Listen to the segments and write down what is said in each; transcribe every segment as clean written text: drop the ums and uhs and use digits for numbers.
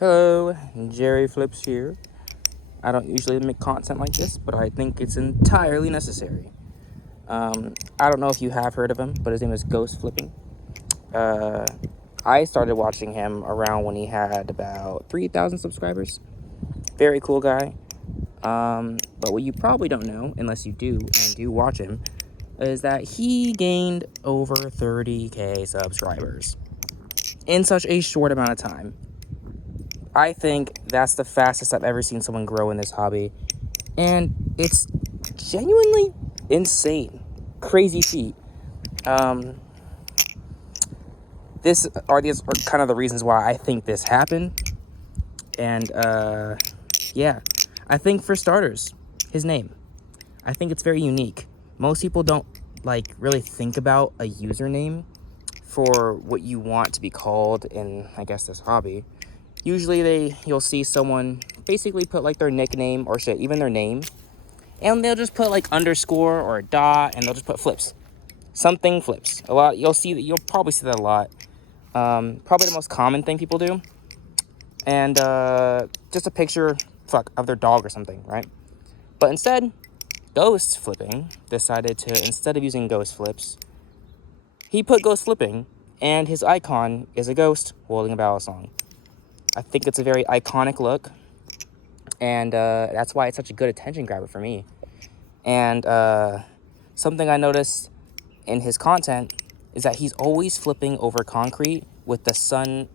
Hello, Jerry Flips here. I don't usually make content like this, but I think it's entirely necessary. I don't know if you have heard of him, but his name is Ghost Flipping. I started watching him around when he had about 3,000 subscribers. Very cool guy. But what you probably don't know, unless you do and do watch him, is that he gained over 30k subscribers in such a short amount of time. I think that's the fastest I've ever seen someone grow in this hobby. And it's genuinely insane. Crazy feat. These are kind of the reasons why I think this happened. And, yeah. I think for starters, his name. I think it's very unique. Most people don't, really think about a username for what you want to be called in, I guess, this hobby. Usually you'll see someone basically put their nickname or shit, even their name, and they'll just put underscore or a dot, and they'll just put flips. Something flips. A lot. You'll probably see that a lot. Probably the most common thing people do. And just a picture, of their dog or something, right? But instead, Ghost Flipping decided to, instead of using ghost flips, he put Ghost Flipping, and his icon is a ghost holding a ballad song. I think it's a very iconic look, and that's why it's such a good attention grabber for me. And something I noticed in his content is that he's always flipping over concrete with the sun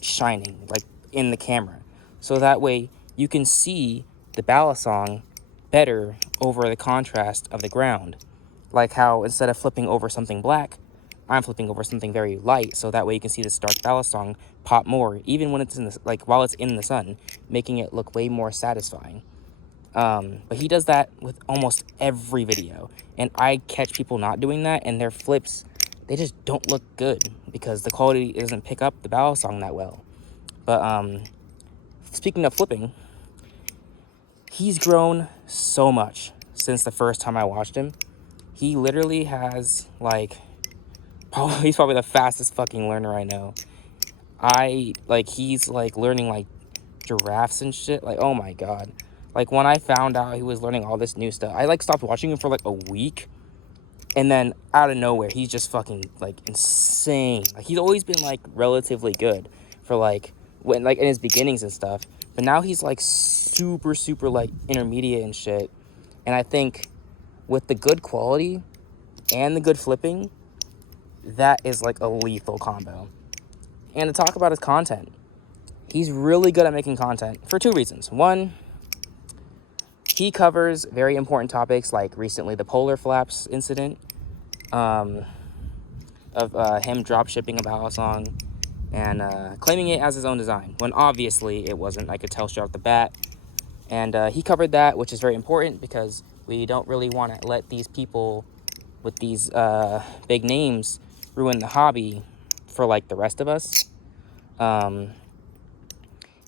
shining, in the camera. So that way you can see the ballad song better over the contrast of the ground. Like how instead of flipping over something black, I'm flipping over something very light, so that way you can see this dark ballad song pop more, even when it's in the while it's in the sun, making it look way more satisfying. But he does that with almost every video, and I catch people not doing that, and their flips, they just don't look good because the quality doesn't pick up the ballad song that well. But speaking of flipping, he's grown so much since the first time I watched him. He literally has he's probably the fastest fucking learner I know. He's learning giraffes and shit. Oh my god. When I found out he was learning all this new stuff, I stopped watching him for a week. And then out of nowhere, he's just fucking insane. He's always been relatively good for when in his beginnings and stuff. But now he's super intermediate and shit. And I think with the good quality and the good flipping, that is a lethal combo. And to talk about his content, he's really good at making content for two reasons. One, he covers very important topics, like recently the polar flaps incident, of him drop shipping a ballad song and claiming it as his own design, when obviously it wasn't. I could tell straight off the bat. And he covered that, which is very important because we don't really want to let these people with these big names ruin the hobby for the rest of us.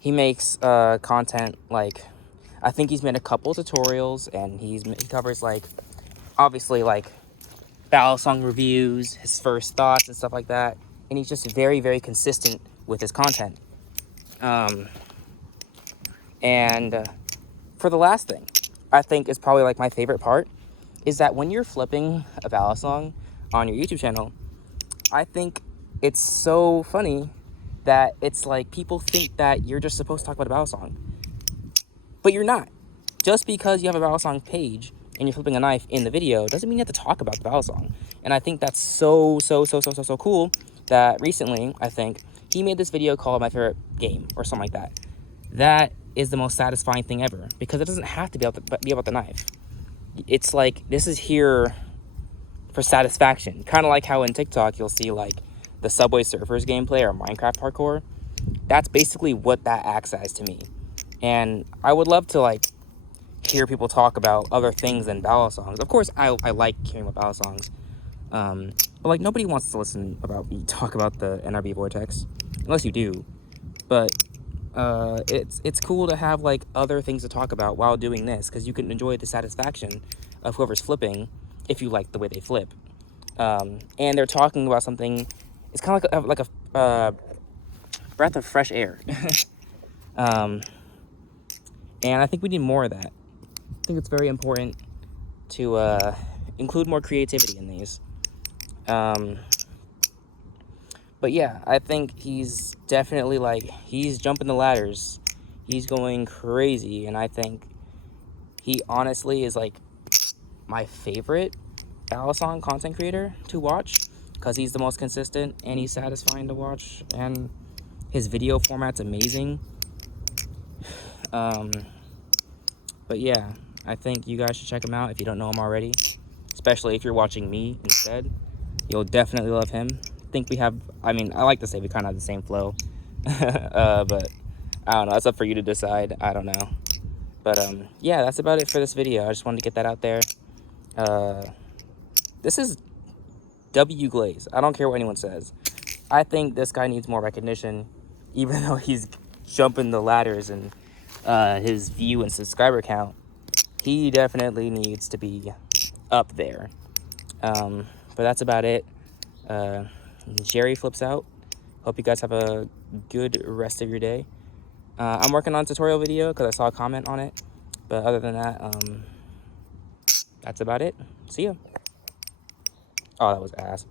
He makes content I think he's made a couple tutorials, and he covers obviously ballad song reviews, his first thoughts and stuff like that, and he's just very, very consistent with his content. And for the last thing, I think is probably my favorite part, is that when you're flipping a ballad song on your YouTube channel, I think it's so funny that it's people think that you're just supposed to talk about a ballad song, but you're not. Just because you have a ballad song page and you're flipping a knife in the video doesn't mean you have to talk about the ballad song. And I think that's so cool that recently, I think, he made this video called My Favorite Game or something like that. That is the most satisfying thing ever, because it doesn't have to be about the knife. It's this is here for satisfaction. Kind of like how in TikTok you'll see the Subway Surfers gameplay or Minecraft parkour. That's basically what that acts as to me. And I would love to hear people talk about other things than ballad songs. Of course, I like hearing about ballad songs. But nobody wants to listen about me talk about the NRB Vortex, unless you do. But it's cool to have other things to talk about while doing this, because you can enjoy the satisfaction of whoever's flipping if you like the way they flip. And they're talking about something. It's kind of like a breath of fresh air. And I think we need more of that. I think it's very important to include more creativity in these. But yeah, I think he's definitely, like, he's jumping the ladders. He's going crazy, and I think he honestly is, like, my favorite Balisong content creator to watch, because he's the most consistent, and he's satisfying to watch, and his video format's amazing. But yeah, I think you guys should check him out if you don't know him already, especially if you're watching me instead. You'll definitely love him. I think we have, I mean, I like to say we kind of have the same flow. But I don't know, it's up for you to decide. I don't know. But yeah, that's about it for this video. I just wanted to get that out there. This is W Glaze. I don't care what anyone says. I think this guy needs more recognition, even though he's jumping the ladders in his view and subscriber count. He definitely needs to be up there. But that's about it. Jerry flips out. Hope you guys have a good rest of your day. I'm working on a tutorial video because I saw a comment on it. But other than that, that's about it. See ya. Oh, that was ass.